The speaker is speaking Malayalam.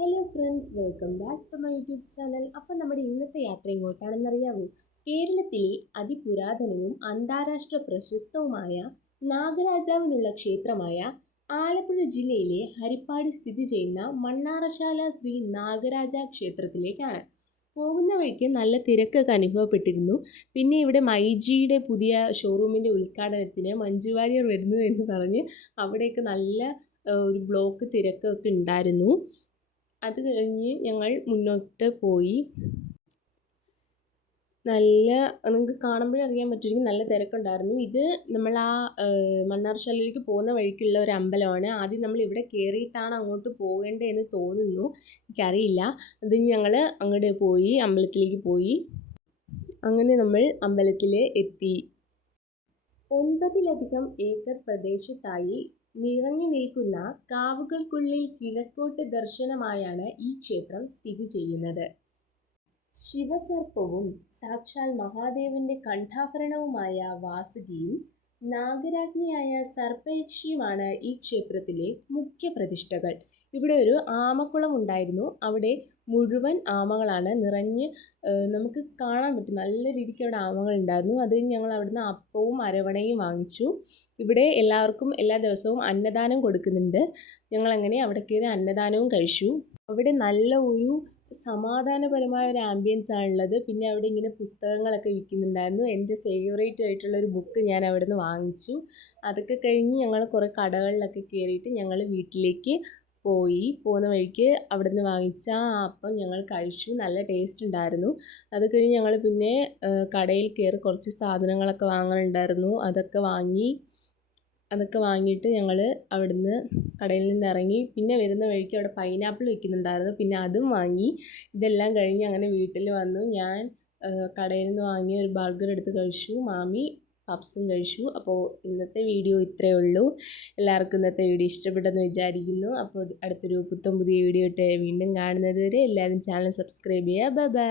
Hello friends, welcome back to my YouTube channel. അപ്പം നമ്മുടെ ഇന്നത്തെ യാത്ര എങ്ങോട്ടാണെന്നറിയാമോ? കേരളത്തിലെ അതിപുരാതനവും അന്താരാഷ്ട്ര പ്രശസ്തവുമായ നാഗരാജാവിനുള്ള ക്ഷേത്രമായ ആലപ്പുഴ ജില്ലയിലെ ഹരിപ്പാട് സ്ഥിതി ചെയ്യുന്ന മണ്ണാറശാല ശ്രീ നാഗരാജ ക്ഷേത്രത്തിലേക്കാണ്. പോകുന്ന വഴിക്ക് നല്ല തിരക്കൊക്കെ അനുഭവപ്പെട്ടിരുന്നു. പിന്നെ ഇവിടെ മൈജിയുടെ പുതിയ ഷോറൂമിൻ്റെ ഉദ്ഘാടനത്തിന് മഞ്ജു വാര്യർ വരുന്നു എന്ന് പറഞ്ഞ് അവിടെയൊക്കെ നല്ല ഒരു ബ്ലോക്ക് തിരക്കൊക്കെ ഉണ്ടായിരുന്നു. അത് കഴിഞ്ഞ് ഞങ്ങൾ മുന്നോട്ട് പോയി. നിങ്ങൾക്ക് കാണുമ്പോഴേ അറിയാൻ പറ്റുമെങ്കിൽ നല്ല തിരക്കുണ്ടായിരുന്നു. ഇത് നമ്മൾ മണ്ണാർശാലയിലേക്ക് പോകുന്ന വഴിക്കുള്ള ഒരു അമ്പലമാണ്. ആദ്യം നമ്മൾ ഇവിടെ കയറിയിട്ടാണ് അങ്ങോട്ട് പോകേണ്ടതെന്ന് തോന്നുന്നു, എനിക്കറിയില്ല. അത് ഞങ്ങൾ അങ്ങോട്ട് പോയി, അമ്പലത്തിലേക്ക് പോയി. അങ്ങനെ നമ്മൾ അമ്പലത്തിൽ എത്തി. 9 ഏക്കർ പ്രദേശത്തായി നിറഞ്ഞു നിൽക്കുന്ന കാവുകൾക്കുള്ളിൽ കിഴക്കോട്ട് ദർശനമായാണ് ഈ ക്ഷേത്രം സ്ഥിതി ചെയ്യുന്നത്. ശിവസർപ്പവും സാക്ഷാൽ മഹാദേവന്റെ കണ്ഠാഭരണവുമായ വാസുകിയും നാഗരാജ്ഞിയായ സർപ്പയക്ഷിയുമാണ് ഈ ക്ഷേത്രത്തിലെ മുഖ്യ പ്രതിഷ്ഠകൾ. ഇവിടെ ഒരു ആമക്കുളം ഉണ്ടായിരുന്നു. അവിടെ മുഴുവൻ ആമകളാണ് നിറഞ്ഞ് നമുക്ക് കാണാൻ പറ്റും. നല്ല രീതിക്ക് അവിടെ ആമകൾ ഉണ്ടായിരുന്നു. അത് ഞങ്ങൾ അവിടുന്ന് അപ്പവും അരവണയും വാങ്ങിച്ചു. ഇവിടെ എല്ലാവർക്കും എല്ലാ ദിവസവും അന്നദാനം കൊടുക്കുന്നുണ്ട്. ഞങ്ങളങ്ങനെ അവിടെ കയറി അന്നദാനവും കഴിച്ചു. അവിടെ നല്ല ഒരു സമാധാനപരമായ ഒരു ആംബിയൻസ് ആണുള്ളത്. പിന്നെ അവിടെ ഇങ്ങനെ പുസ്തകങ്ങളൊക്കെ വിൽക്കുന്നുണ്ടായിരുന്നു. എൻ്റെ ഫേവറേറ്റ് ആയിട്ടുള്ളൊരു ബുക്ക് ഞാൻ അവിടെ നിന്ന് വാങ്ങിച്ചു. അതൊക്കെ കഴിഞ്ഞ് ഞങ്ങൾ കുറേ കടകളിലൊക്കെ കയറിയിട്ട് ഞങ്ങൾ വീട്ടിലേക്ക് പോയി. പോകുന്ന വഴിക്ക് അവിടെ നിന്ന് വാങ്ങിച്ച അപ്പം ഞങ്ങൾ കഴിച്ചു. നല്ല ടേസ്റ്റ് ഉണ്ടായിരുന്നു. അത് കഴിഞ്ഞ് ഞങ്ങൾ പിന്നെ കടയിൽ കയറി കുറച്ച് സാധനങ്ങളൊക്കെ വാങ്ങാനുണ്ടായിരുന്നു. അതൊക്കെ വാങ്ങിയിട്ട് ഞങ്ങൾ അവിടുന്ന് കടയിൽ നിന്ന് ഇറങ്ങി. പിന്നെ വരുന്ന വഴിക്ക് അവിടെ പൈനാപ്പിൾ വിൽക്കുന്നുണ്ടായിരുന്നു. പിന്നെ അതും വാങ്ങി. ഇതെല്ലാം കഴിഞ്ഞ് അങ്ങനെ വീട്ടിൽ വന്നു. ഞാൻ കടയിൽ നിന്ന് വാങ്ങിയ ഒരു ബർഗർ എടുത്ത് കഴിച്ചു. മാമി പപ്സും കഴിച്ചു. അപ്പോൾ ഇന്നത്തെ വീഡിയോ ഇത്രയേ ഉള്ളൂ. എല്ലാവർക്കും ഇന്നത്തെ വീഡിയോ ഇഷ്ടപ്പെട്ടെന്ന് വിചാരിക്കുന്നു. അപ്പോൾ അടുത്തൊരു പുതിയ വീഡിയോ ഇട്ട് വീണ്ടും കാണുന്നത് വരെ എല്ലാവരും ചാനൽ സബ്സ്ക്രൈബ് ചെയ്യുക. Bye bye.